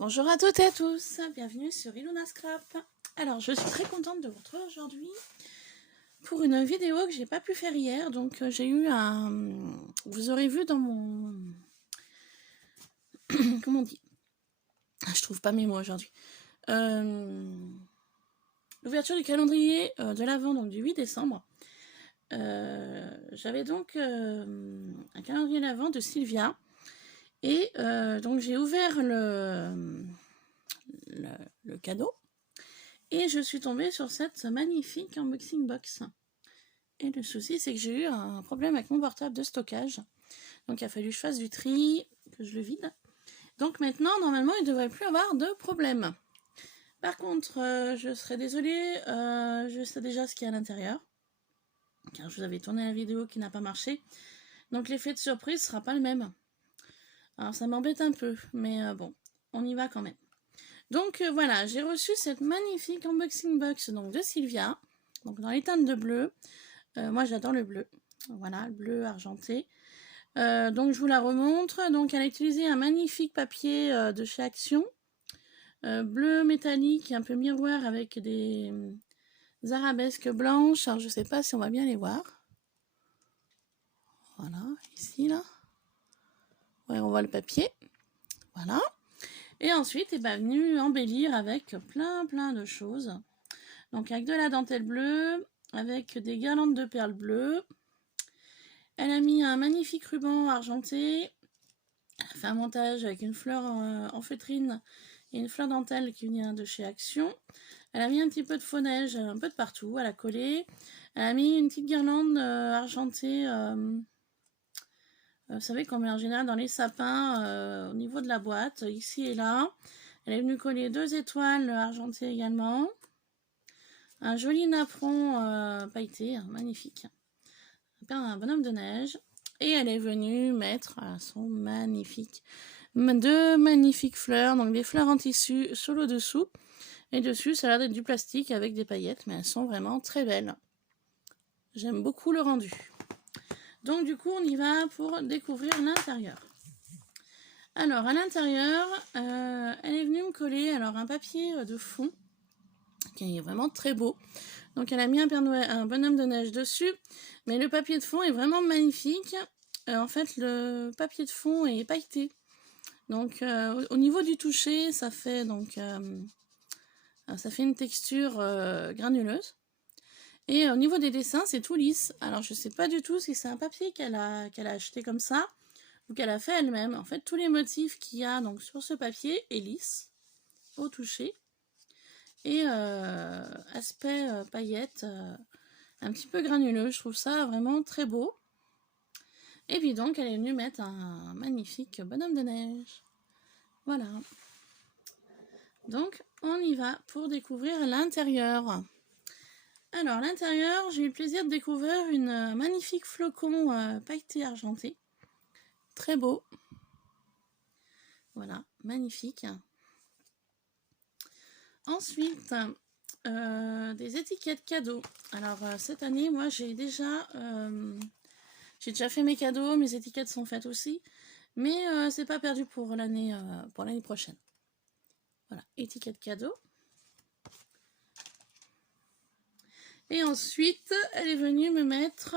Bonjour à toutes et à tous, bienvenue sur Ilona Scrap. Alors je suis très contente de vous retrouver aujourd'hui pour une vidéo que j'ai pas pu faire hier. Donc j'ai eu un... Vous aurez vu dans mon... Comment on dit? Je trouve pas mes mots aujourd'hui. L'ouverture du calendrier de l'Avent, donc du 8 décembre. J'avais donc un calendrier de l'Avent de Sylvia. Et donc j'ai ouvert le cadeau. Et je suis tombée sur cette magnifique unboxing box. Et le souci, c'est que j'ai eu un problème avec mon portable de stockage. Donc il a fallu que je fasse du tri, que je le vide. Donc maintenant, normalement, il ne devrait plus avoir de problème. Par contre, je serais désolée, je sais déjà ce qu'il y a à l'intérieur. Car je vous avais tourné la vidéo qui n'a pas marché. Donc l'effet de surprise ne sera pas le même. Alors ça m'embête un peu, mais bon, on y va quand même. Donc voilà, j'ai reçu cette magnifique unboxing box donc, de Sylvia, donc dans les teintes de bleu. Moi j'adore le bleu, voilà, le bleu argenté. Donc je vous la remontre. Donc elle a utilisé un magnifique papier de chez Action, bleu métallique, un peu miroir avec des arabesques blanches. Alors je sais pas si on va bien les voir. Voilà, ici là. Ouais, on voit le papier. Voilà. Et ensuite, elle est venue embellir avec plein de choses. Donc avec de la dentelle bleue, avec des guirlandes de perles bleues. Elle a mis un magnifique ruban argenté. Elle a fait un montage avec une fleur en feutrine et une fleur dentelle qui vient de chez Action. Elle a mis un petit peu de faux neige un peu de partout. Elle a collé. Elle a mis une petite guirlande argentée. Vous savez qu'on met en général dans les sapins au niveau de la boîte, ici et là. Elle est venue coller 2 étoiles argentées également. Un joli napperon pailleté, magnifique. Un bonhomme de neige. Et elle est venue mettre son magnifique, 2 magnifiques fleurs, donc des fleurs en tissu sur le dessous. Et dessus, ça a l'air d'être du plastique avec des paillettes, mais elles sont vraiment très belles. J'aime beaucoup le rendu. Donc du coup, on y va pour découvrir l'intérieur. Alors, à l'intérieur, elle est venue me coller alors, un papier de fond, qui est vraiment très beau. Donc elle a mis un bonhomme de neige dessus, mais le papier de fond est vraiment magnifique. En fait, le papier de fond est pailleté. Donc au niveau du toucher, ça fait une texture granuleuse. Et au niveau des dessins, c'est tout lisse. Alors je sais pas du tout si c'est un papier qu'elle a acheté comme ça ou qu'elle a fait elle-même. En fait, tous les motifs qu'il y a donc sur ce papier est lisse au toucher. Et aspect paillettes, un petit peu granuleux. Je trouve ça vraiment très beau. Et puis donc, elle est venue mettre un magnifique bonhomme de neige. Voilà. Donc, on y va pour découvrir l'intérieur. Alors, l'intérieur, j'ai eu le plaisir de découvrir une magnifique flocon pailleté argenté. Très beau. Voilà, magnifique. Ensuite, des étiquettes cadeaux. Alors, cette année, moi, j'ai déjà fait mes cadeaux, mes étiquettes sont faites aussi. Mais c'est pas perdu pour l'année prochaine. Voilà, étiquette cadeau. Et ensuite, elle est venue me mettre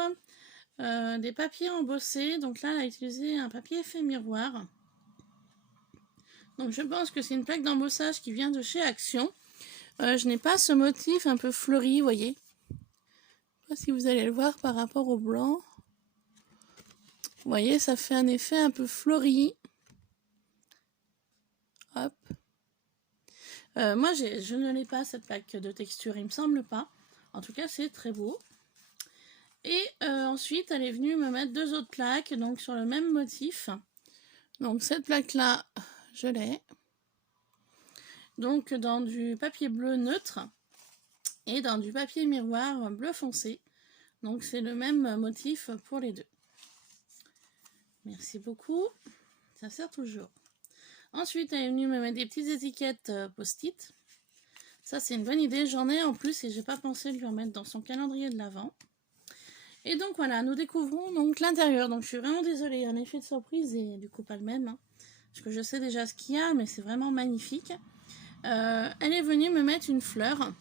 des papiers embossés. Donc là, elle a utilisé un papier effet miroir. Donc je pense que c'est une plaque d'embossage qui vient de chez Action. Je n'ai pas ce motif un peu fleuri, vous voyez. Je ne sais pas si vous allez le voir par rapport au blanc. Vous voyez, ça fait un effet un peu fleuri. Hop. Moi, je ne l'ai pas, cette plaque de texture, il me semble pas. En tout cas, c'est très beau. Et ensuite, elle est venue me mettre 2 autres plaques, donc sur le même motif. Donc cette plaque-là, je l'ai. Donc dans du papier bleu neutre et dans du papier miroir bleu foncé. Donc c'est le même motif pour les deux. Merci beaucoup. Ça sert toujours. Ensuite, elle est venue me mettre des petites étiquettes post-it. Ça, c'est une bonne idée. J'en ai en plus et j'ai pas pensé de lui en mettre dans son calendrier de l'Avent. Et donc voilà, nous découvrons donc l'intérieur. Donc je suis vraiment désolée, un effet de surprise et du coup pas le même. Hein. parce que je sais déjà ce qu'il y a, mais c'est vraiment magnifique. Elle est venue me mettre une fleur.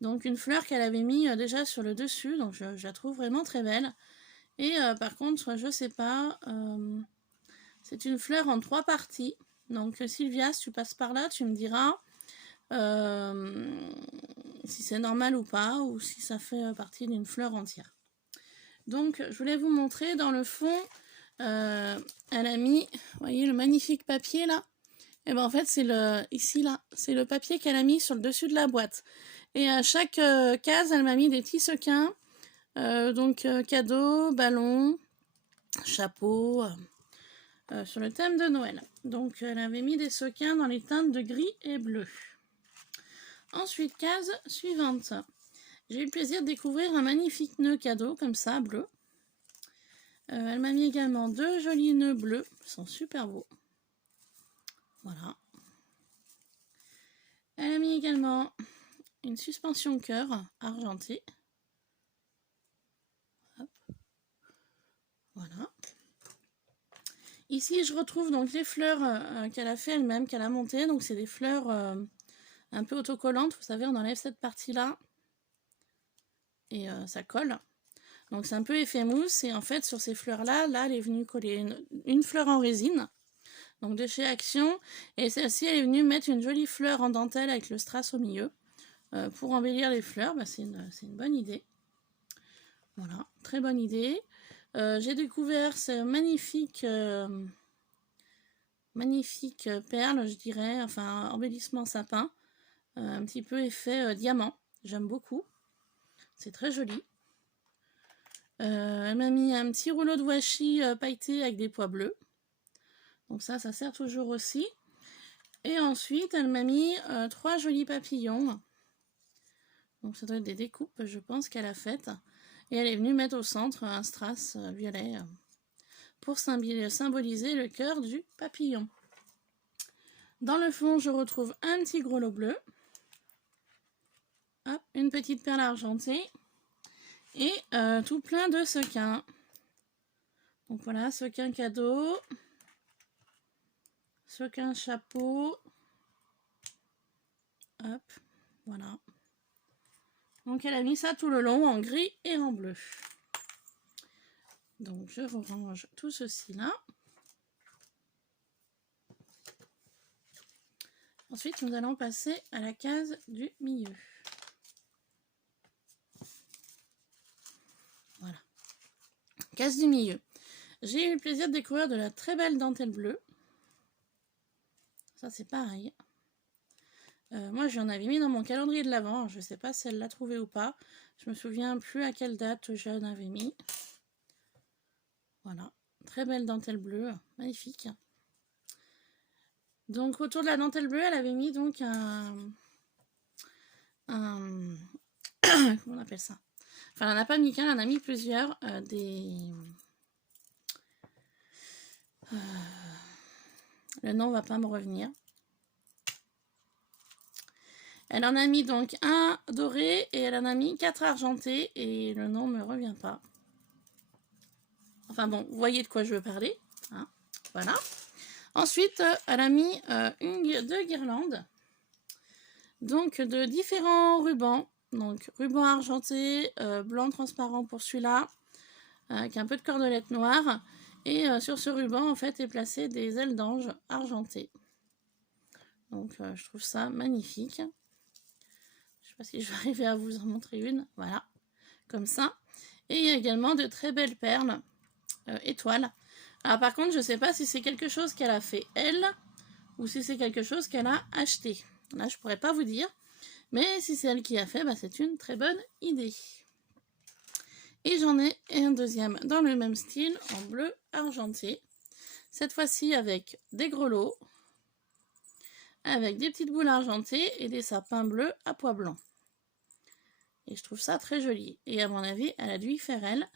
Donc une fleur qu'elle avait mis déjà sur le dessus, donc je la trouve vraiment très belle. Et par contre, je sais pas, c'est une fleur en 3 parties. Donc Sylvia, si tu passes par là, tu me diras si c'est normal ou pas, ou si ça fait partie d'une fleur entière. Donc je voulais vous montrer dans le fond, elle a mis, vous voyez le magnifique papier là, et ben en fait c'est ici là, c'est le papier qu'elle a mis sur le dessus de la boîte. Et à chaque case, elle m'a mis des petits sequins, donc cadeaux, ballons, chapeaux, sur le thème de Noël. Donc elle avait mis des sequins dans les teintes de gris et bleu. Ensuite, case suivante. J'ai eu le plaisir de découvrir un magnifique nœud cadeau, comme ça, bleu. Elle m'a mis également 2 jolis nœuds bleus, ils sont super beaux. Voilà. Elle a mis également une suspension cœur argentée. Hop. Voilà. Ici, je retrouve donc les fleurs qu'elle a fait elle-même, qu'elle a montées. Donc, c'est des fleurs un peu autocollantes. Vous savez, on enlève cette partie-là et ça colle. Donc, c'est un peu effet mousse. Et en fait, sur ces fleurs-là, là, elle est venue coller une fleur en résine. Donc, de chez Action. Et celle-ci, elle est venue mettre une jolie fleur en dentelle avec le strass au milieu. Pour embellir les fleurs, bah, c'est une bonne idée. Voilà, très bonne idée. J'ai découvert ce magnifique perle, je dirais, enfin embellissement sapin, un petit peu effet diamant, j'aime beaucoup, c'est très joli. Elle m'a mis un petit rouleau de washi pailleté avec des pois bleus, donc ça sert toujours aussi. Et ensuite elle m'a mis 3 jolis papillons, donc ça doit être des découpes je pense qu'elle a faites, et elle est venue mettre au centre un strass violet pour symboliser le cœur du papillon. Dans le fond, je retrouve un petit grelot bleu, hop, une petite perle argentée et tout plein de sequins. Donc voilà, sequin cadeau, sequin chapeau, hop, voilà. Donc elle a mis ça tout le long en gris et en bleu. Donc je range tout ceci là. Ensuite, nous allons passer à la case du milieu. Voilà. Case du milieu. J'ai eu le plaisir de découvrir de la très belle dentelle bleue. Ça, c'est pareil. Moi, j'en avais mis dans mon calendrier de l'Avent. Je ne sais pas si elle l'a trouvé ou pas. Je me souviens plus à quelle date j'en avais mis. Voilà. Très belle dentelle bleue. Magnifique. Donc, autour de la dentelle bleue, elle avait mis donc comment on appelle ça? Enfin, elle n'en a pas mis qu'un, elle en a mis plusieurs. Le nom va pas me revenir. Elle en a mis donc un doré et elle en a mis 4 argentés et le nom me revient pas. Enfin bon, vous voyez de quoi je veux parler. Hein, voilà. Ensuite, elle a mis deux guirlandes. Donc de différents rubans. Donc ruban argenté, blanc transparent pour celui-là, avec un peu de cordelette noire. Et sur ce ruban, en fait, est placé des ailes d'ange argentées. Donc je trouve ça magnifique. Je sais pas si je vais arriver à vous en montrer une. Voilà, comme ça. Et il y a également de très belles perles étoiles. Alors par contre, je ne sais pas si c'est quelque chose qu'elle a fait elle ou si c'est quelque chose qu'elle a acheté. Là, je ne pourrais pas vous dire. Mais si c'est elle qui a fait, bah, c'est une très bonne idée. Et j'en ai un deuxième dans le même style, en bleu argenté. Cette fois-ci avec des grelots, avec des petites boules argentées et des sapins bleus à pois blancs. Et je trouve ça très joli. Et à mon avis, elle a dû y faire elle,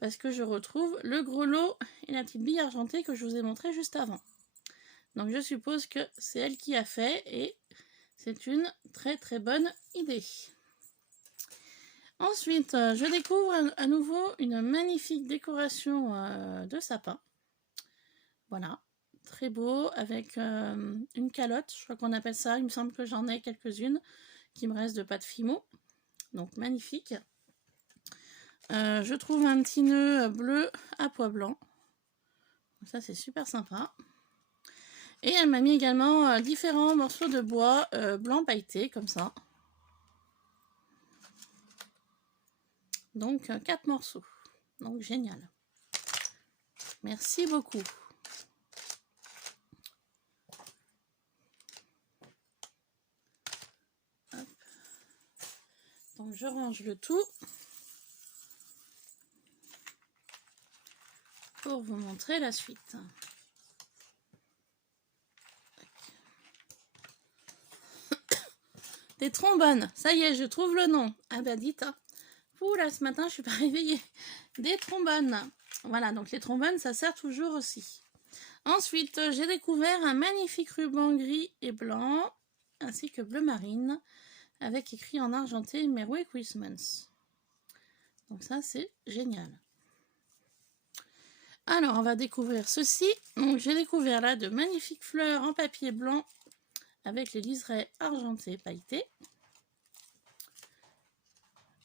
parce que je retrouve le grelot et la petite bille argentée que je vous ai montré juste avant. Donc je suppose que c'est elle qui a fait et c'est une très très bonne idée. Ensuite, je découvre à nouveau une magnifique décoration de sapin. Voilà, très beau, avec une calotte, je crois qu'on appelle ça, il me semble que j'en ai quelques-unes, qui me restent de pâte Fimo, donc magnifique. Je trouve un petit nœud bleu à pois blanc, ça c'est super sympa. Et elle m'a mis également différents morceaux de bois blanc pailleté, comme ça. Donc 4 morceaux, donc génial. Merci beaucoup. Hop. Donc je range le tout pour vous montrer la suite. Des trombones, ça y est, je trouve le nom. Ah bah dites, hein. Oula, ce matin je suis pas réveillée. Des trombones. Voilà, donc les trombones, ça sert toujours aussi. Ensuite, j'ai découvert un magnifique ruban gris et blanc, ainsi que bleu marine, avec écrit en argenté Merry Christmas. Donc ça, c'est génial. Alors, on va découvrir ceci. Donc, j'ai découvert là de magnifiques fleurs en papier blanc avec les liserés argentés pailletés.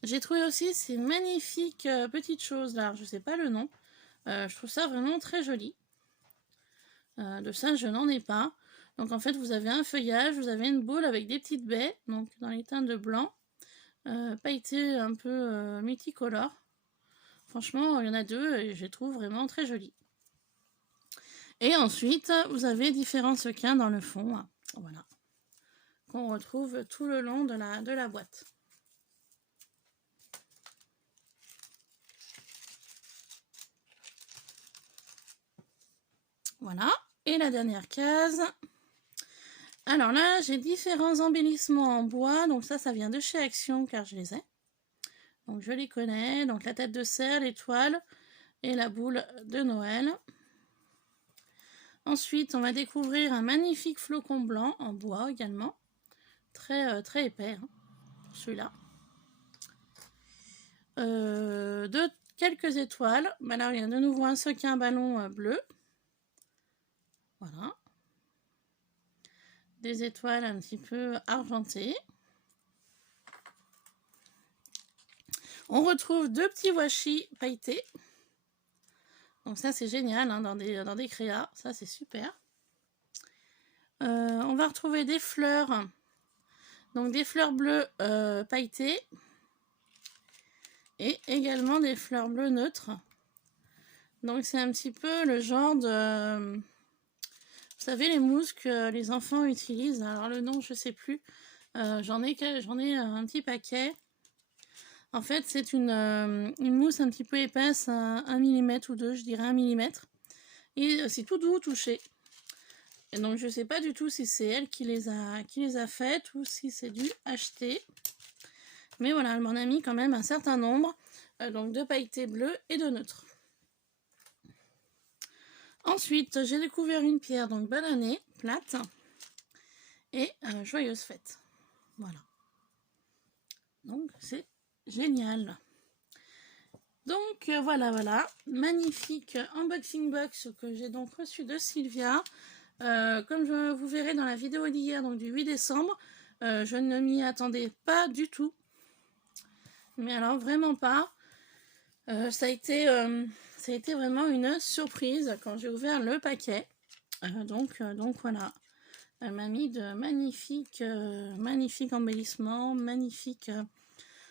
J'ai trouvé aussi ces magnifiques petites choses là, je ne sais pas le nom. Je trouve ça vraiment très joli. De ça, je n'en ai pas. Donc en fait, vous avez un feuillage, vous avez une boule avec des petites baies, donc dans les teintes de blanc, pailleté un peu multicolore. Franchement, il y en a deux et je les trouve vraiment très jolies. Et ensuite, vous avez différents sequins dans le fond, voilà, qu'on retrouve tout le long de la boîte. Voilà, et la dernière case. Alors là, j'ai différents embellissements en bois, donc ça vient de chez Action car je les ai. Donc je les connais, donc la tête de cerf, l'étoile et la boule de Noël. Ensuite, on va découvrir un magnifique flocon blanc en bois également, très épais, hein, celui-là. Quelques étoiles, alors il y a de nouveau un sequin ballon bleu. Voilà. Des étoiles un petit peu argentées. On retrouve deux petits washi pailletés. Donc ça c'est génial hein, dans des créas, ça c'est super. On va retrouver des fleurs, donc des fleurs bleues pailletées. Et également des fleurs bleues neutres. Donc c'est un petit peu le genre de... Vous savez les mousses que les enfants utilisent. Alors le nom je sais plus. J'en ai un petit paquet. En fait c'est une mousse un petit peu épaisse, 1 mm ou 2, je dirais 1 mm. Et c'est tout doux au toucher. Et donc je sais pas du tout si c'est elle qui les a faites ou si c'est dû acheter. Mais voilà, elle m'en a mis quand même un certain nombre, donc de pailletés bleues et de neutres. Ensuite, j'ai découvert une pierre, donc bonne année, plate, et joyeuse fête. Voilà. Donc c'est génial. Donc voilà, magnifique unboxing box que j'ai donc reçu de Sylvia. Comme vous verrez dans la vidéo d'hier, donc du 8 décembre, je ne m'y attendais pas du tout. Mais alors vraiment pas. Ça a été vraiment une surprise quand j'ai ouvert le paquet. Donc voilà. Elle m'a mis de magnifiques embellissements, magnifiques.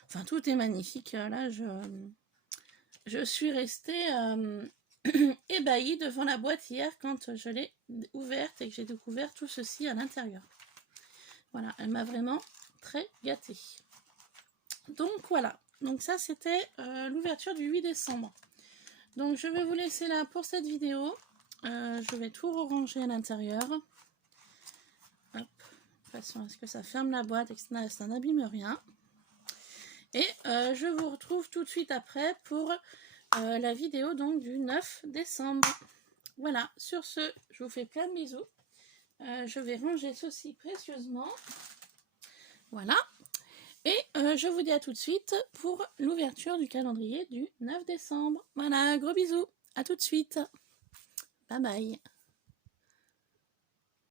Enfin tout est magnifique. Là je suis restée ébahie devant la boîte hier quand je l'ai ouverte et que j'ai découvert tout ceci à l'intérieur. Voilà, elle m'a vraiment très gâtée. Donc voilà. Donc ça c'était l'ouverture du 8 décembre. Donc je vais vous laisser là pour cette vidéo. Je vais tout ranger à l'intérieur. Hop, de façon à ce que ça ferme la boîte et que ça n'abîme rien. Et je vous retrouve tout de suite après pour la vidéo donc du 9 décembre. Voilà, sur ce, je vous fais plein de bisous. Je vais ranger ceci précieusement. Voilà. Et je vous dis à tout de suite pour l'ouverture du calendrier du 9 décembre. Voilà, gros bisous. À tout de suite. Bye bye.